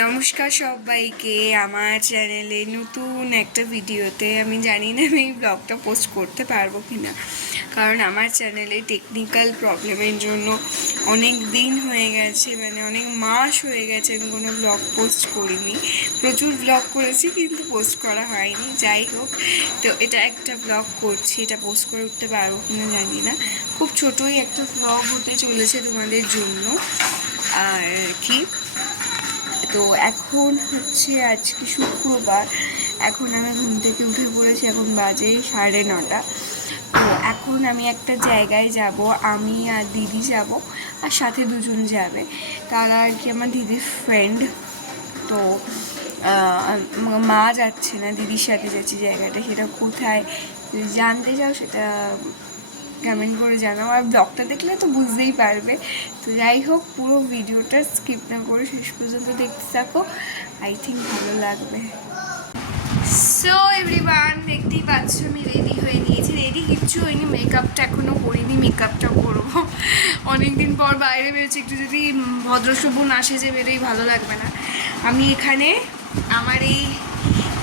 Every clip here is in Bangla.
নমস্কার সবাইকে আমার চ্যানেলে নতুন একটা ভিডিওতে। আমি জানি না আমি এই ব্লগটা পোস্ট করতে পারবো কি না, কারণ আমার চ্যানেলে টেকনিক্যাল প্রবলেমের জন্য অনেক দিন হয়ে গেছে, মানে অনেক মাস হয়ে গেছে আমি কোনো ব্লগ পোস্ট করিনি। প্রচুর ব্লগ করেছি কিন্তু পোস্ট করা হয়নি। যাই হোক, তো এটা একটা ব্লগ করছি, এটা পোস্ট করে উঠতে পারবো কি না জানি না। খুব ছোটোই একটা ব্লগ হতে চলেছে তোমাদের জন্য আর কি। তো এখন হচ্ছে আজকে শুক্রবার, এখন আমি ঘুম থেকে উঠে পড়েছি, এখন বাজে 9:30। তো এখন আমি একটা জায়গায় যাব, আমি আর দিদি যাব, আর সাথে দুজন যাবে, তারা আর কি আমার দিদির ফ্রেন্ড। তো মা যাচ্ছে না, দিদির সাথে যাচ্ছি। জায়গাটা সেটা কোথায় জানতে চাও সেটা কমেন্ট করে জানাও, আর ব্লগটা দেখলে তো বুঝতেই পারবে। তো যাই হোক, পুরো ভিডিওটা স্কিপ না করে শেষ পর্যন্ত দেখতে থাকো, আই থিঙ্ক ভালো লাগবে। সো এভরিওয়ান, দেখতেই পাচ্ছ আমি রেডি হয়ে নিয়েছি। রেডি কিচ্ছু হয়নি, মেকআপটা এখনও করিনি, মেকআপটা করবো। অনেকদিন পর বাইরে বেরোচ্ছি, একটু যদি ভদ্রসভ্য না সেজে বেরোই ভালো লাগবে না। আমি এখানে আমার এই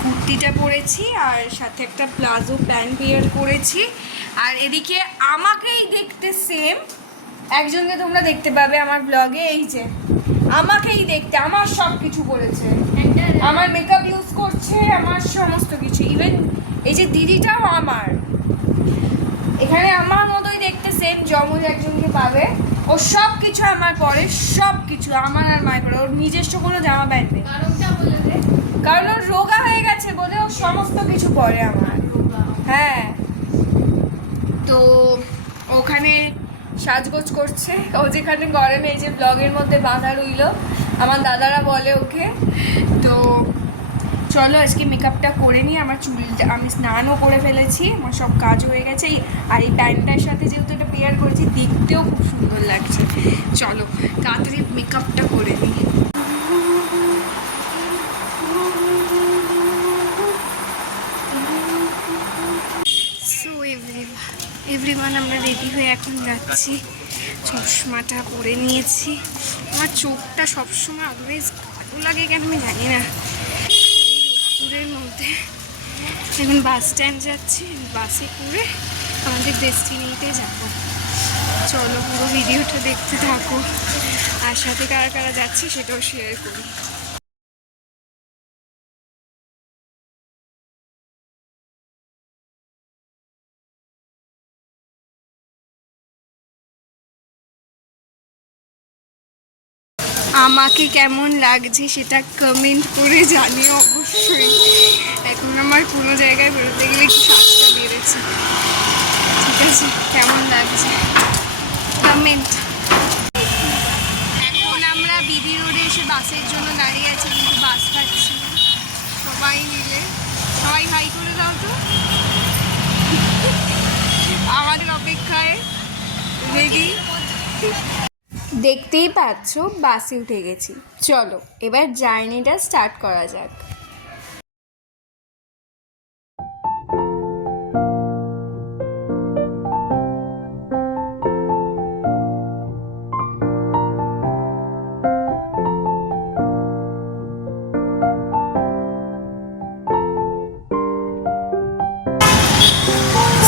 কুর্তিটা পরেছি আর সাথে একটা প্লাজো প্যান্ট পেয়ার করেছি। আর এদিকে আমাকেই দেখতে সেম একজনকে তোমরা দেখতে পাবে আমার ব্লগে, এই যে আমাকেই দেখতে, আমার সব কিছু করেছে, আমার মেকআপ ইউজ করছে, আমার সমস্ত কিছু। ইভেন এই যে দিদিটাও আমার, এখানে আমার মতোই দেখতে সেম যমজ একজনকে পাবে। ও সব কিছু আমার পরে, সব কিছু আমার আর মায়ের পরে। ওর নিজস্ব কোনো জামা প্যান্ট নেই, কারণ ওর রোগা হয়ে গেছে বলে ও সমস্ত কিছু পরে আমার। হ্যাঁ, তো ওখানে সাজগোজ করছে, ও যেখানে গরমে এই যে ব্লগের মধ্যে বাঁধা রইল, আমার দাদারা বলে ওকে। তো চলো আজকে মেকআপটা করে নিই। আমার চুলটা আমি স্নানও করে ফেলেছি, আমার সব কাজ হয়ে গেছে। আর এই প্যান্টটার সাথে যেহেতু এটা পেয়ার করেছি, দেখতেও খুব সুন্দর লাগছে। চলো তাড়াতাড়ি মেকআপটা করে নিই। সো এভরিওয়ান, আমরা রেডি হয়ে এখন যাচ্ছি। চশমাটা পরে নিয়েছি, আমার চোখটা সবসময় অলওয়েজ ভালো লাগে কেন আমি জানি না, এই রোদ্দুরের মধ্যে। এখন বাস স্ট্যান্ড যাচ্ছি, বাসে করে আমাদের ডেস্টিনিতে যাবো। চলো পুরো ভিডিওটা দেখতে থাকো, আর সাথে কারা কারা যাচ্ছি সেটাও শেয়ার করি। আমাকে কেমন লাগছে সেটা কমেন্ট করে জানিও অবশ্যই। এখন আমার কোনো জায়গায় বেরোতে গেলে একটু শ্বাসটা বেড়েছে। ঠিক আছে, কেমন লাগছে কমেন্ট। এখন আমরা বিডি রোডে এসে বাসের জন্য দাঁড়িয়ে আছি, কিন্তু বাস পাচ্ছি না। সবাই মিলে, সবাই হাই করে দাও তো। আমাদের অপেক্ষায় রেডি। দেখতেই পাচ্ছ বাসে উঠে গেছি। চলো এবার জার্নিটা স্টার্ট করা যাক।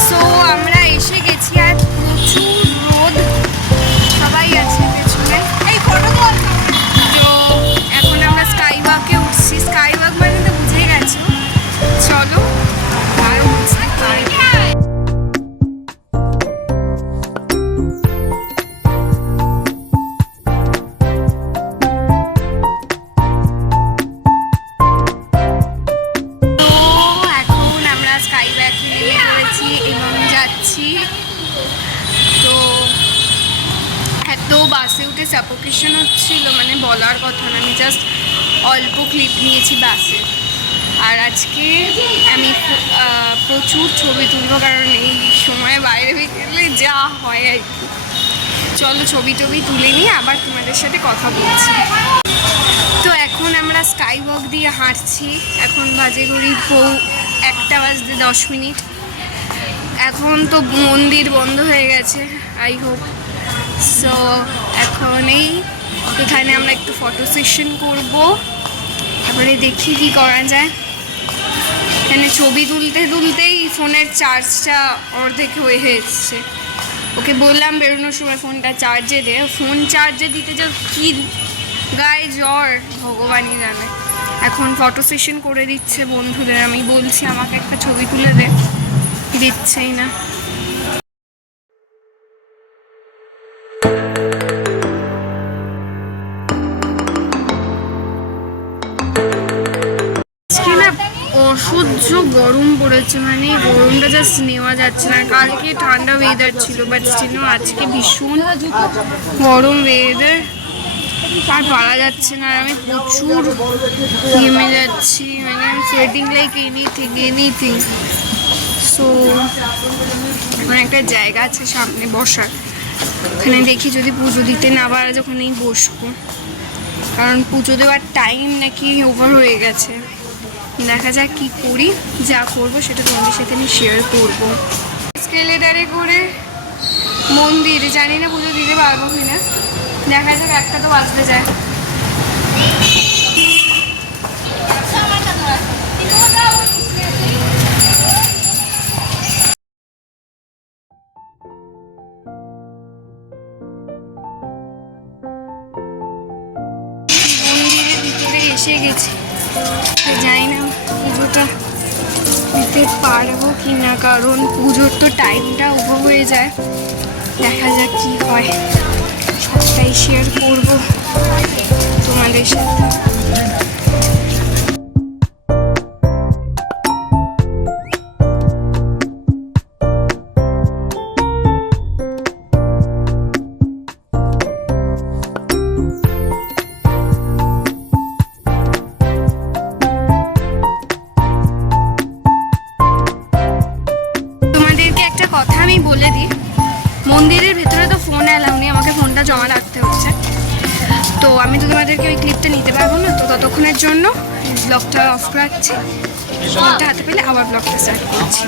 সো আমরা এসে গেছি, আর প্রচুর রোদ, সবাই আছে পেছনে। এই ফটো তোল। তো এখন আমরা স্কাই ওয়াকে উঠছি। স্কাই ওয়াক মানে তো বুঝে গেছো। চলো আর উঠছি। এখন আমরা স্কাই ওয়াকে নেমে পড়েছি এবং যাচ্ছি। তো এত বাসে উঠে সাফোকেশন হচ্ছিল, মানে বলার কথা না। আমি জাস্ট অল্প ক্লিপ নিয়েছি বাসে। আর আজকে আমি প্রচুর ছবি তুলবো, কারণ এই সময় বাইরে বেরোলে যা হয় আর কি। চলো ছবি টবি তুলে নিয়ে আবার তোমাদের সাথে কথা বলছি। তো এখন আমরা স্কাই ওয়াক দিয়ে হাঁটছি। এখন বাজে ঘড়ি 1:10। এখন তো মন্দির বন্ধ হয়ে গেছে, আই হোপ। সো এখন এখানে আমরা একটু ফটো সেশন করবো। তারপরে দেখি কি করা যায়। এখানে ছবি তুলতে তুলতেই ফোনের চার্জটা অর্ধেক হয়ে এসছে। ওকে বললাম বেরোনোর সময় ফোনটা চার্জে দে, ফোন চার্জে দিতে যা কি গায়ে জ্বর ভগবানই জানে। এখন ফটো সেশন করে দিচ্ছে বন্ধুদের, আমি বলছি আমাকে একটা ছবি তুলে দে, দিচ্ছেই না। অসহ্য গরম পড়েছে, মানে গরমটা জাস্ট নেওয়া যাচ্ছে না। কালকে ঠান্ডা ওয়েদার ছিল, বাট স্টিল আজকে ভীষণ গরম ওয়েদার, আর পারা যাচ্ছে না। আমি প্রচুর ঘেমে যাচ্ছি, মানে সোয়েটিং লাইক এনিথিং। সো ওখানে একটা জায়গা আছে সামনে বসার, ওখানে দেখি যদি পুজো দিতে না পারা যায় ওখানেই বসবো, কারণ পুজো দেওয়ার টাইম নাকি ওভার হয়ে গেছে। দেখা যাক কি করি, যা করবো সেটা তোমাদের সাথে আমি শেয়ার করবো। স্কেলেটারে করে মন্দির, জানি না পুজো দিতে পারবো কিনা, দেখা যাক। একটা তো বাজতে যায়। মন্দিরের ভিতরে এসে গেছি, জানি না পুজোটা দিতে পারবো কি না, কারণ পুজোর তো টাইমটা ওভার হয়ে যায়। দেখা যাক কি হয়, সবটাই শেয়ার করবো তোমাদের সাথে। কথা আমি বলে দিই, মন্দিরের ভেতরে তো ফোন অ্যালাউ নেই, আমাকে ফোনটা জমা রাখতে হচ্ছে। তো আমি তো তোমাদেরকে ওই ক্লিপটা নিতে পারবো না, তো ততক্ষণের জন্য ব্লগটা অফ রাখছি। ফোনটা হাতে পেলে আবার ব্লগটা স্টার্ট করছি।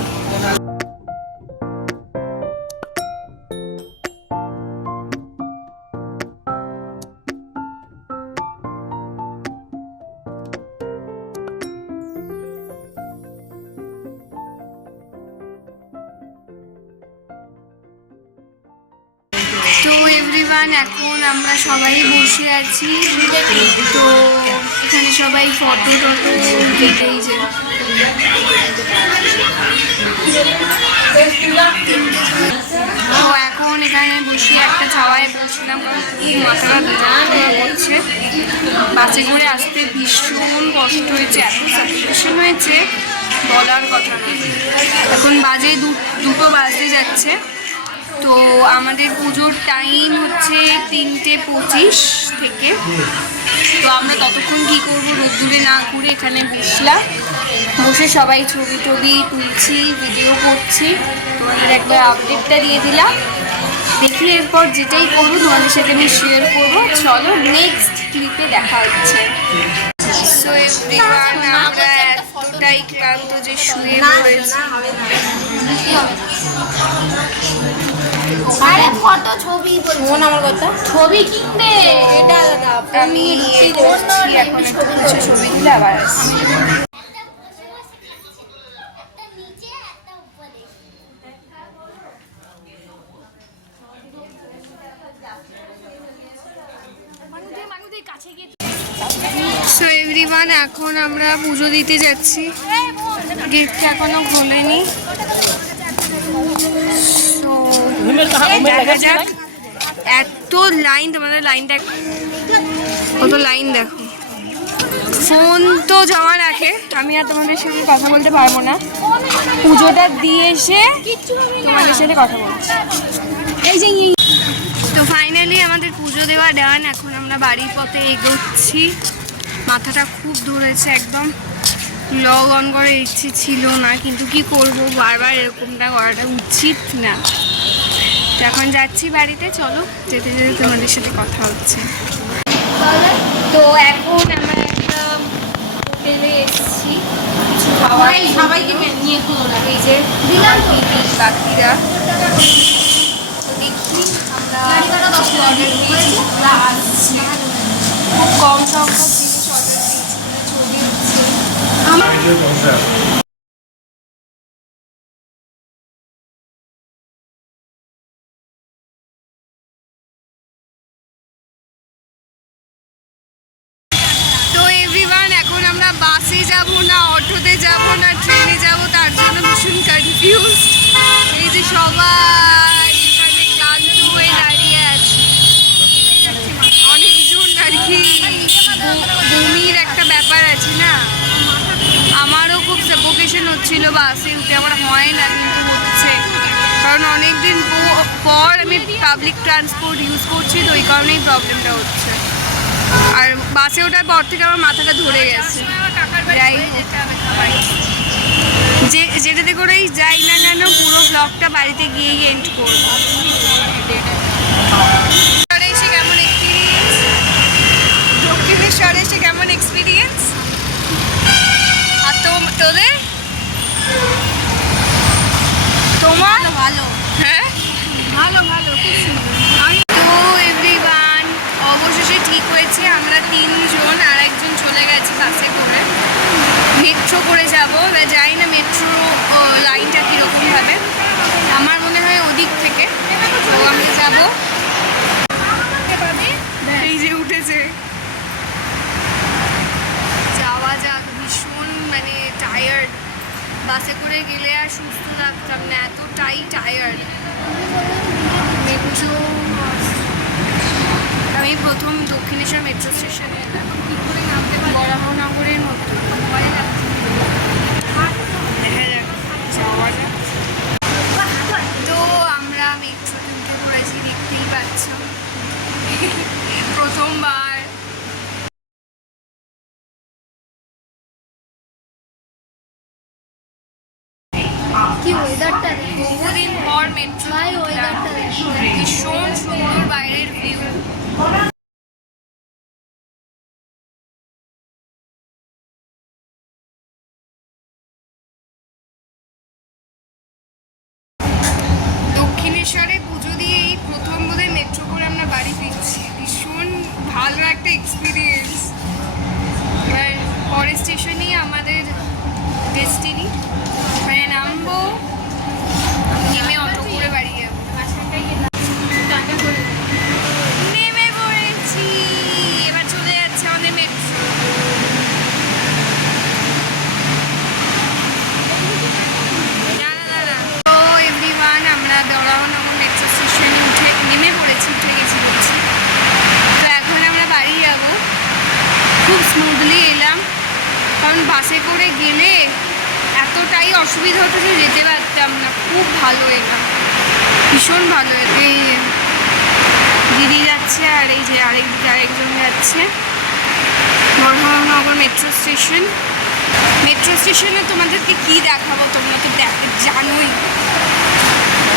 তো এভরিওয়ান, এখন আমরা সবাই বসে আছি। তো এখানে সবাই ফটো টটো দিতেই যে তো এখন এখানে বসে একটা ছাওয়ায় বসলাম, খুব মাথাটা যন্ত্রণা করছে। বাসে করে আসতে ভীষণ কষ্ট হয়েছে, এত সাফিকেশন হয়েছে বলার কথা না। এখন বাজে দুটো বাজতে যাচ্ছে। তো আমাদের পুজোর টাইম হচ্ছে 3:25 থেকে। তো আমরা ততক্ষণ কী করবো, রোদ্দুরে না ঘুরে এখানে বসে সবাই ছবি টবি তুলছি, ভিডিও করছি। তোমাদের একবার আপডেটটা দিয়ে দিলাম। দেখি এরপর যেটাই করবো তোমাদের সাথে আমি শেয়ার করবো। চলো নেক্সট ক্লিপে দেখা হচ্ছে। সো এভরিওয়ান, আমরা এতটাই ক্লান্ত যে শুয়ে পড়েছি। ছবি কিনতে আমি এখন কিছু ছবি তুলে আবার আসছি। সো এভরিওয়ান, এখন আমরা পুজো দিতে যাচ্ছি। গেটটা এখনো খোলেনি। দেখা যাক। এত লাইন, তোমাদের লাইনটা কত লাইন দেখো। ফোন তো জমা রাখে, আমি আর তোমাদের সাথে কথা বলতে পারবো না। পুজোটা দিয়ে এসে তোমাদের সাথে কথা বলছি। এই যে তো ফাইনালি আমাদের পুজো দেওয়া ডান। এখন আমরা বাড়ির পথে এগোচ্ছি। মাথাটা খুব ধরেছে একদম। ব্লগ অন করার ইচ্ছে ছিল না, কিন্তু কি করব, বারবার এরকমটা করাটা উচিত না। তো এখন যাচ্ছি বাড়িতে। চলো যেতে যেতে তোমাদের সাথে কথা হচ্ছে। তো এখন আমরা একটা হোটেলে এসেছি, সবাইকে নিয়ে এই যে বাকিরা। দেখি আমরা অর্ডার দিয়েছি, খুব কম সংখ্যক জিনিস অর্ডার দিয়েছি, ছবি তো এভরিওয়ান, এখন আমরা বাসে যাব না অটোতে যাব না ট্রেনে যাব, তার জন্য ভীষণ কনফিউজ। এই যে সবাই এখানে ক্লান্ত হয়ে দাঁড়িয়ে আছে, অনেকজন আর কি। বমির একটা ব্যাপার আছে না, আমারও খুব সাফোকেশন হচ্ছিল বাসে উঠে, আমার হয় না কিন্তু হচ্ছে, কারণ অনেকদিন পর আমি পাবলিক ট্রান্সপোর্ট ইউজ করছি, তো ওই কারণেই প্রবলেমটা হচ্ছে। আর বাসে ওঠার পর থেকে আমার মাথাটা ধরে গেছে। যেটাতে করেই যাই না কেন, পুরো ব্লগটা বাড়িতে গিয়েই এন্ড করবো। এসে কেমন এক্সপিরিয়েন্স? দক্ষিণেশ্বরে এসে কেমন এক্সপিরিয়েন্স? আর তোদের? তোমার ভালো? হ্যাঁ, ভালো ভালো, খুব সুন্দর। তো এভরিওয়ান, অবশেষে ঠিক হয়েছে, আমরা 3 জন, আর একজন চলে গেছে বাসে করে। মেট্রো করে যাবো, এবার যাই না মেট্রো লাইনটা কীরকম হবে, আমার মনে হয় ওদিক থেকে। তো আমরা যাবো, এই যে উঠেছে, যাওয়া যাক। ভীষণ মানে টায়ার্ড, বাসে করে গেলে আর সুস্থ লাগতাম না, এতটাই টায়ার্ড। মেট্রো, আমি প্রথম দক্ষিণেশ্বর মেট্রো স্টেশনে এলাম, বরাহনগরের মতো। দেখা যাক, যাওয়া যাক। তো আমরা মেট্রোতে উঠে পড়েছি, দেখতেই পাচ্ছ, প্রথমবার। কি ওয়েদারটা বহুদিন পর মেট্রো, ওয়েদারটা ভীষণ সুন্দর বাইরের ভিউ। দক্ষিণেশ্বরে পুজো দিয়ে এই প্রথম বোধহয় মেট্রো করে আমরা বাড়ি ফিরছি, ভীষণ ভালো একটা এক্সপিরিয়েন্স। এবার পরের স্টেশনেই আমাদের ডেস্টিনি, মানে নামবো, নেমে অটো করে বাড়ি যাবো। নেমে পড়েছি, এবার চলে যাচ্ছে আমাদের মেট্রো। তো এভরিওয়ান, আমরা বরাহনগর মেট্রো স্টেশনে নেমে পড়েছি, উঠে গেছি বলছি। তো এখন আমরা বাড়ি যাবো। খুব স্মুথলি এলাম, কারণ বাসে করে গেলে এতটাই অসুবিধা হতো যে যেতে পারতাম না। খুব ভালো এলাম, ভীষণ ভালো। এই দিদি যাচ্ছে, আর এই যে আরেকদিকে আরেকজন যাচ্ছে। Baranagar metro station. মেট্রো স্টেশনে তোমাদেরকে কি দেখাবো, তোমরা তো জানোই,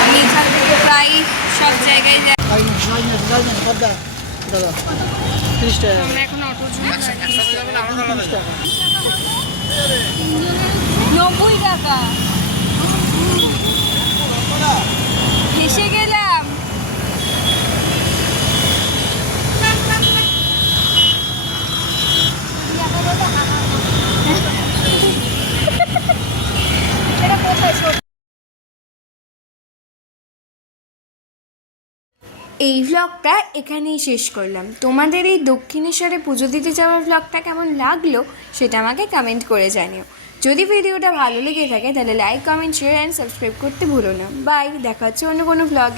আমি এখান থেকে প্রায় সব জায়গায় যাই। আমরা এখন অটো জন্য 90 টাকা হেসে গেলাম। এই ভ্লগটা এখানেই শেষ করলাম। তোমাদের এই দক্ষিণেশ্বরে পুজো দিতে যাওয়ার ভ্লগটা কেমন লাগলো সেটা আমাকে কমেন্ট করে জানিও। যদি ভিডিওটা ভালো লেগে থাকে তাহলে like, comment, share and subscribe করতে ভুলো না। বাই, দেখা হচ্ছে অন্য কোনো ভ্লগে।